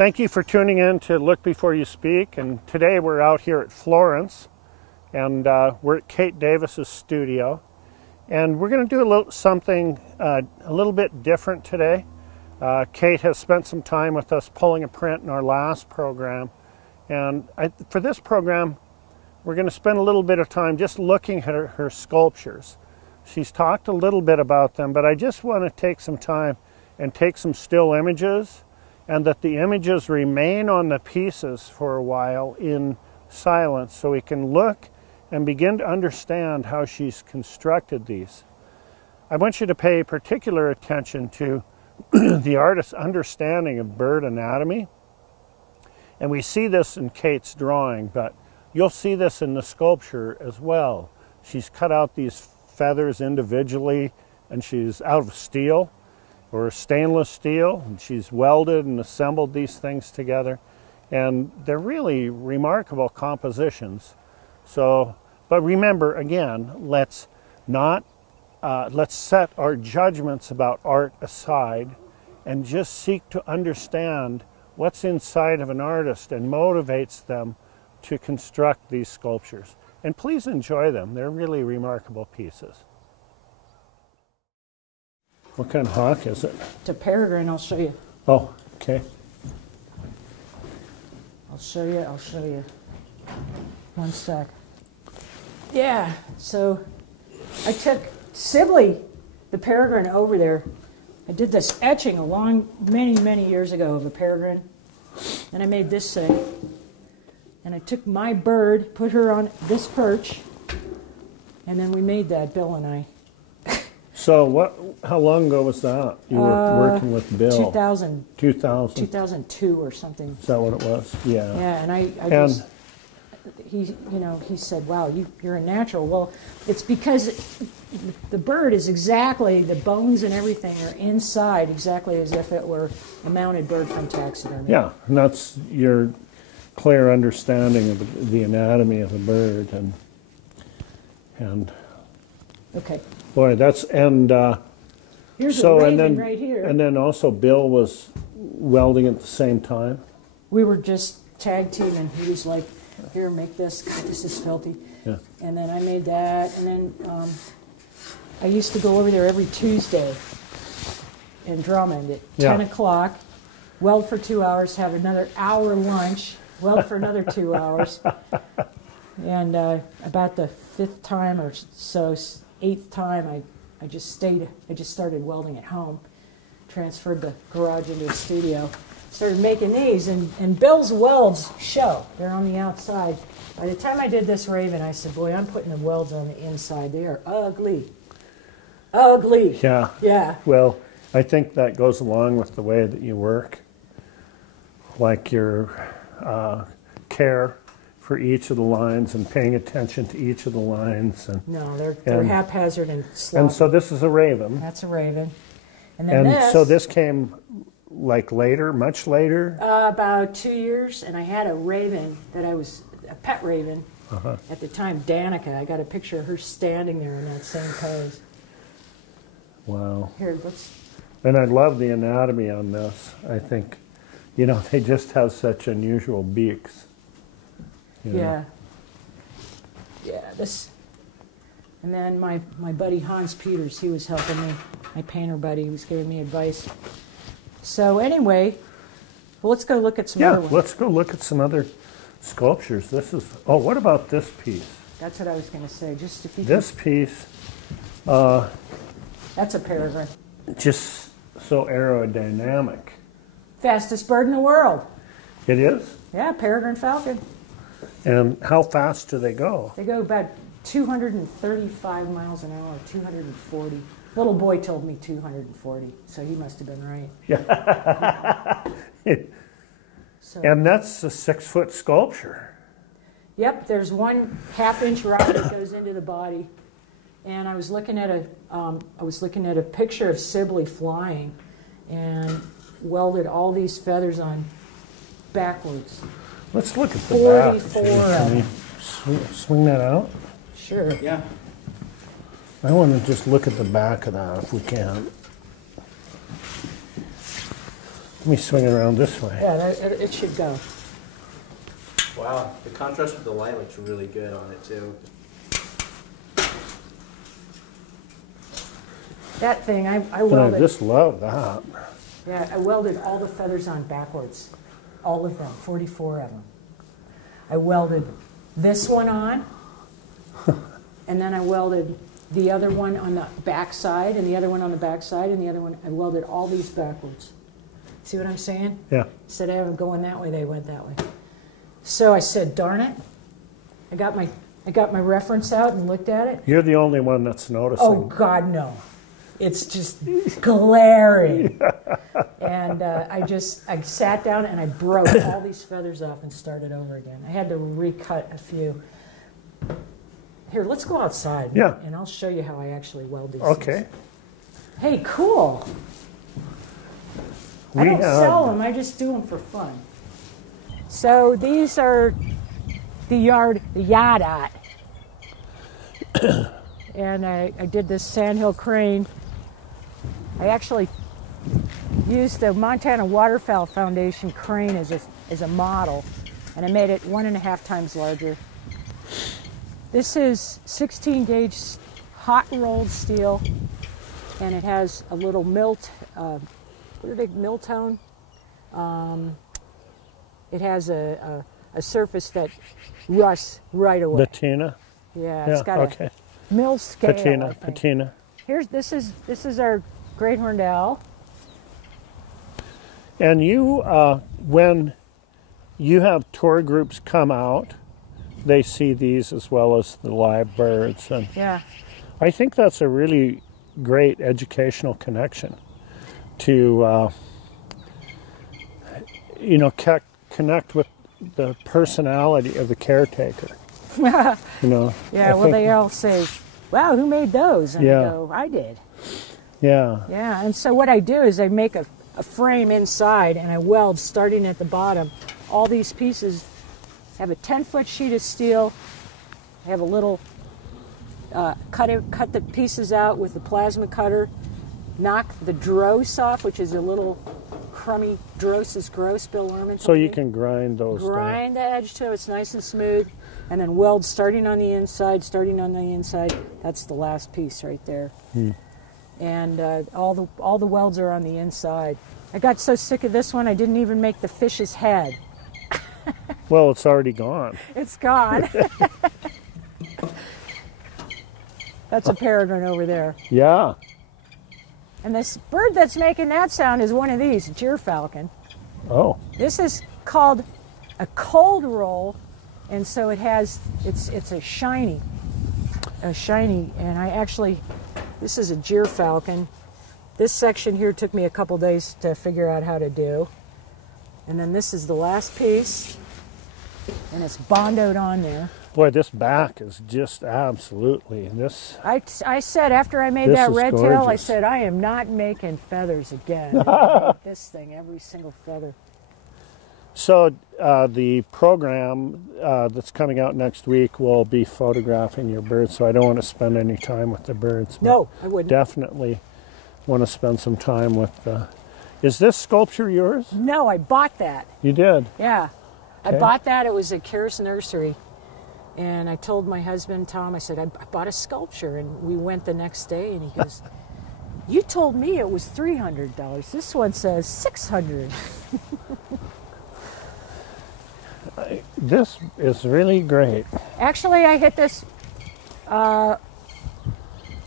Thank you for tuning in to Look Before You Speak, and today we're out here at Florence, and we're at Kate Davis's studio, and we're going to do something a little bit different today. Kate has spent some time with us pulling a print in our last program, and for this program we're going to spend a little bit of time just looking at her sculptures. She's talked a little bit about them, but I just want to take some time and take some still images, and that the images remain on the pieces for a while in silence so we can look and begin to understand how she's constructed these. I want you to pay particular attention to the artist's understanding of bird anatomy. And we see this in Kate's drawing, but you'll see this in the sculpture as well. She's cut out these feathers individually, and she's out of steel or stainless steel, and she's welded and assembled these things together, and they're really remarkable compositions. So, but remember, again, let's set our judgments about art aside and just seek to understand what's inside of an artist and motivates them to construct these sculptures. And please enjoy them. They're really remarkable pieces. What kind of hawk is it? It's a peregrine. I'll show you. Oh, okay. I'll show you. One sec. Yeah, so I took Sibley, the peregrine, over there. I did this etching many years ago of a peregrine, and I made this thing. And I took my bird, put her on this perch, and then we made that, Bill and I. So how long ago was that? You were working with Bill? 2000. 2000. 2002 or something. Is that what it was? Yeah. Yeah, and he said, wow, you're a natural. Well, it's because the bird is exactly, the bones and everything are inside exactly as if it were a mounted bird from taxidermy. Yeah, and that's your clear understanding of the anatomy of a bird, and okay. Boy, that's here's a raven right here. And then also Bill was welding at the same time. We were just tag teaming. He was like, "Here, make this. This is filthy." Yeah. And then I made that, and then I used to go over there every Tuesday in Drummond at 10 o'clock, weld for 2 hours, have another hour lunch, weld for another 2 hours, and about the fifth time or so. 8th time, I just started welding at home, transferred the garage into a studio, started making these, and Bill's welds show. They're on the outside. By the time I did this raven, I said, boy, I'm putting the welds on the inside. They are ugly. Ugly. Yeah. Yeah. Well, I think that goes along with the way that you work, like your care for each of the lines and paying attention to each of the lines. And no, they're haphazard and sloppy. And so this is a raven. That's a raven. And then so this came like later, much later? About 2 years, and I had a raven that was a pet raven at the time, Danica. I got a picture of her standing there in that same pose. Wow. Here, And I love the anatomy on this. I think, they just have such unusual beaks. Yeah. Yeah, and then my buddy Hans Peters, he was helping me, my painter buddy, he was giving me advice. So anyway, well, let's go look at some other ones. Yeah, let's go look at some other sculptures. What about this piece? That's what I was going to say. Just if you This piece. That's a peregrine. Just so aerodynamic. Fastest bird in the world. It is? Yeah, peregrine falcon. And how fast do they go? They go about 235 miles an hour, 240. Little boy told me 240, so he must have been right. Yeah. And that's a 6-foot sculpture. Yep, there's 1/2 inch rock that goes into the body. And I was looking at a picture of Sibley flying, and welded all these feathers on backwards. Let's look at the back. 44 Can we swing that out? Sure. Yeah. I want to just look at the back of that if we can. Let me swing it around this way. Yeah, it should go. Wow, the contrast with the light looks really good on it too. That thing, I I welded. just love that. Yeah, I welded all the feathers on backwards. All of them, 44 of them. I welded this one on, and then I welded the other one on the back side, and the other one on the back side, and the other one, I welded all these backwards. See what I'm saying? Yeah. Instead of them going that way, they went that way. So I said, darn it. I got my reference out and looked at it. You're the only one that's noticing. Oh, God, no. It's just glaring. And I sat down and I broke all these feathers off and started over again. I had to recut a few. Here, let's go outside. Yeah. And I'll show you how I actually weld these Okay. things. Hey, cool. I don't sell them, I just do them for fun. So these are the Yardot. And I did this Sandhill crane. I actually used the Montana Waterfowl Foundation crane as a model, and I made it 1.5 times larger. This is 16 gauge hot rolled steel, and it has a little milt tone. It has a surface that rusts right away. Patina? Yeah, it's got okay. a mill scale. Patina. This is our great horned owl. And you, when you have tour groups come out, they see these as well as the live birds. And Yeah. I think that's a really great educational connection to, connect with the personality of the caretaker. Yeah, well, they all say, wow, who made those? And I go, I did. Yeah. Yeah, and so what I do is I make a frame inside and I weld starting at the bottom. All these pieces have a 10-foot sheet of steel. I have a little, cut the pieces out with the plasma cutter, knock the dross off, which is a little crummy dross is gross, Bill Lerman. So you can grind those down. Grind the edge to it's nice and smooth, and then weld starting on the inside. That's the last piece right there. And all the welds are on the inside. I got so sick of this one, I didn't even make the fish's head. Well, it's already gone. It's gone. That's a peregrine over there. Yeah. And this bird that's making that sound is one of these, a gyrfalcon. Oh. This is called a cold roll, and so it's a shiny, and this is a gyrfalcon. This section here took me a couple days to figure out how to do. And then this is the last piece, and it's bondoed on there. Boy, this back is just absolutely this. I said after I made This that is red tail, I gorgeous. said, I am not making feathers again. I make this thing, every single feather. So the program that's coming out next week will be photographing your birds. So I don't want to spend any time with the birds. but No, I wouldn't. Definitely want to spend some time with. Is this sculpture yours? No, I bought that. You did. Yeah. Okay. I bought that. It was at Karis Nursery. And I told my husband, Tom, I said, I bought a sculpture. And we went the next day, and he goes, you told me it was $300. This one says $600. This is really great. Actually, I hit this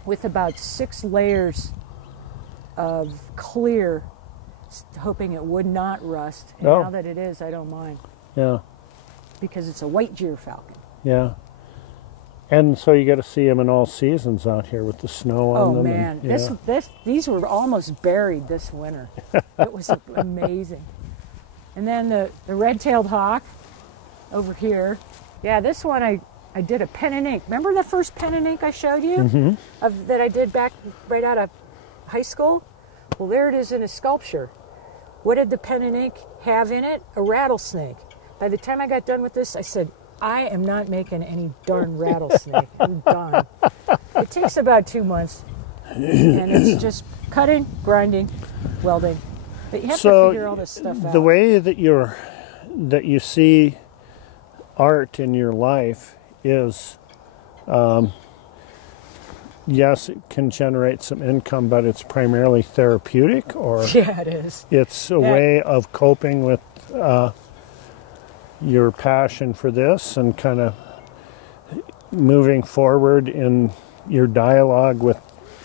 with about 6 layers of clear, hoping it would not rust. And now that it is, I don't mind. Yeah. Because it's a white gyrfalcon. Yeah. And so you got to see them in all seasons out here with the snow on them. Oh man, these were almost buried this winter. It was amazing. And then the red-tailed hawk over here. Yeah, this one I did a pen and ink. Remember the first pen and ink I showed you that I did back right out of high school? Well, there it is in a sculpture. What did the pen and ink have in it? A rattlesnake. By the time I got done with this, I said, I am not making any darn rattlesnake. I'm done. It takes about 2 months. And it's just cutting, grinding, welding. But you have So to figure all this stuff out. the way that you see art in your life is, yes, it can generate some income, but it's primarily therapeutic, or Yeah, it is. it's a way of coping with your passion for this and kind of moving forward in your dialogue with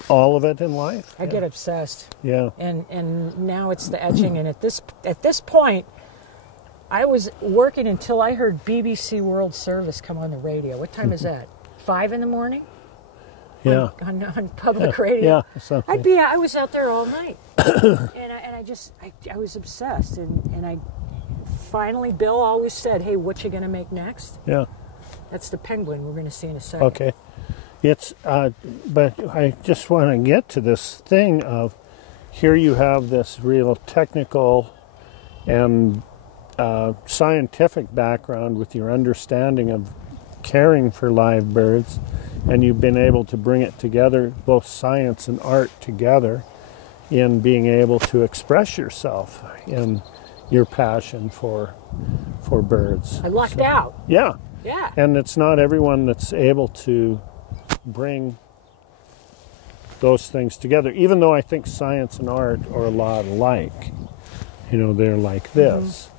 all of it in life. I get obsessed. Yeah. And now it's the etching. And at this point, I was working until I heard BBC World Service come on the radio. What time is that? 5 in the morning? Yeah. On public radio. Yeah. Something. I was out there all night, and I was obsessed, and I finally, Bill always said, "Hey, what you gonna make next?" Yeah. That's the penguin we're gonna see in a second. Okay. It's, but I just want to get to this thing of, here you have this real technical and scientific background with your understanding of caring for live birds, and you've been able to bring it together, both science and art together, in being able to express yourself in your passion for birds. I lucked out. Yeah. Yeah. And it's not everyone that's able to bring those things together, even though I think science and art are a lot alike. You know, they're like this.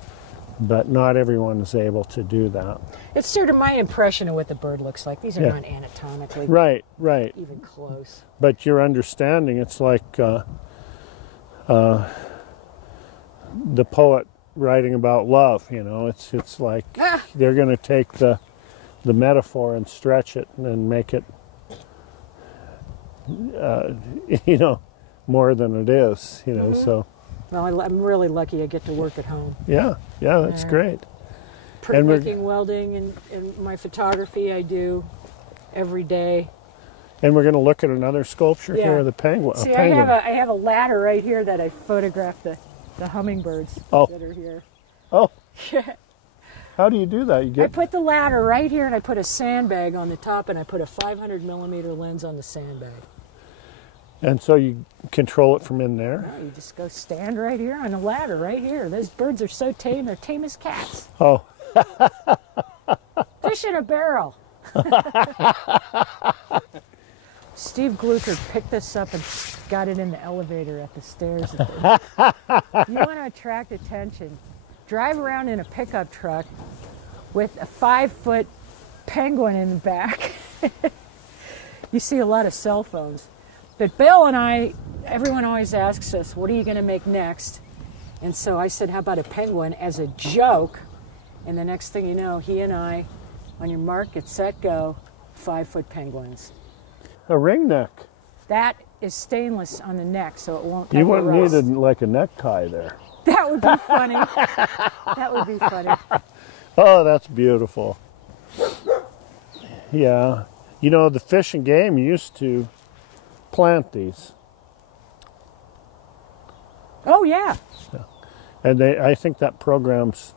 But not everyone is able to do that. It's sort of my impression of what the bird looks like. These are Yeah. not anatomically Right. even close. But your understanding, it's like the poet writing about love, you know. It's like they're going to take the metaphor and stretch it and make it, you know, more than it is, you know, so. Well, I'm really lucky I get to work at home. Yeah, that's great. Printmaking, welding, and my photography I do every day. And we're going to look at another sculpture Yeah. here, the penguin. See, a penguin. I have a ladder right here that I photographed the hummingbirds that are here. Oh, Yeah. how do you do that? You I get put the ladder right here, and I put a sandbag on the top, and I put a 500 millimeter lens on the sandbag. and so you control it from in there. Now you just go stand right here on the ladder right here. Those birds are so tame; they're tame as cats. Oh, Fish in a barrel. Steve Glucker picked this up and got it in the elevator at the stairs. You want to attract attention. Drive around in a pickup truck with a 5-foot penguin in the back. You see a lot of cell phones. But Bill and I, everyone always asks us, what are you going to make next? And so I said, how about a penguin as a joke? And the next thing you know, he and I, on your mark, get set, go, 5-foot penguins. a ringneck. That is stainless on the neck, so it won't. You wouldn't rust. need like a necktie there. That would be funny. That would be funny. Oh, that's beautiful. Yeah. You know, the Fish and Game used to plant these. Oh yeah. And I think that program's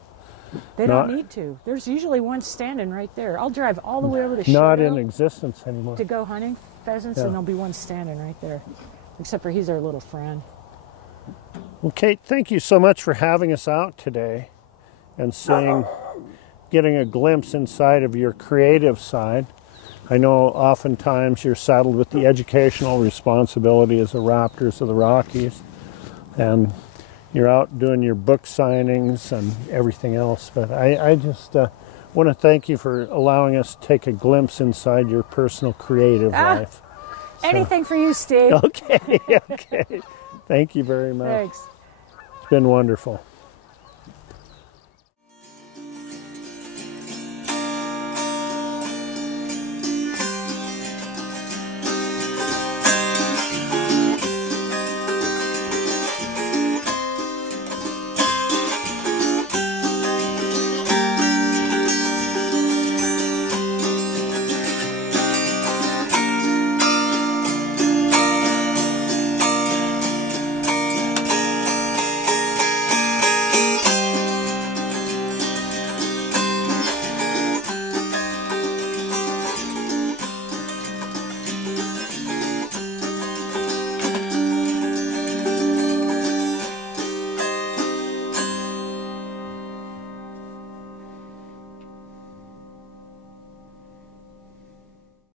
They Not- don't need to. There's usually one standing right there. I'll drive all the way over to not Shadow in existence anymore. to go hunting pheasants, Yeah. and there'll be one standing right there. Except for he's our little friend. Well, Kate, thank you so much for having us out today and getting a glimpse inside of your creative side. I know oftentimes you're saddled with the educational responsibility as the Raptors of the Rockies, and you're out doing your book signings and everything else. But I just want to thank you for allowing us to take a glimpse inside your personal creative life. Anything for you, Steve. Okay. Thank you very much. Thanks. It's been wonderful.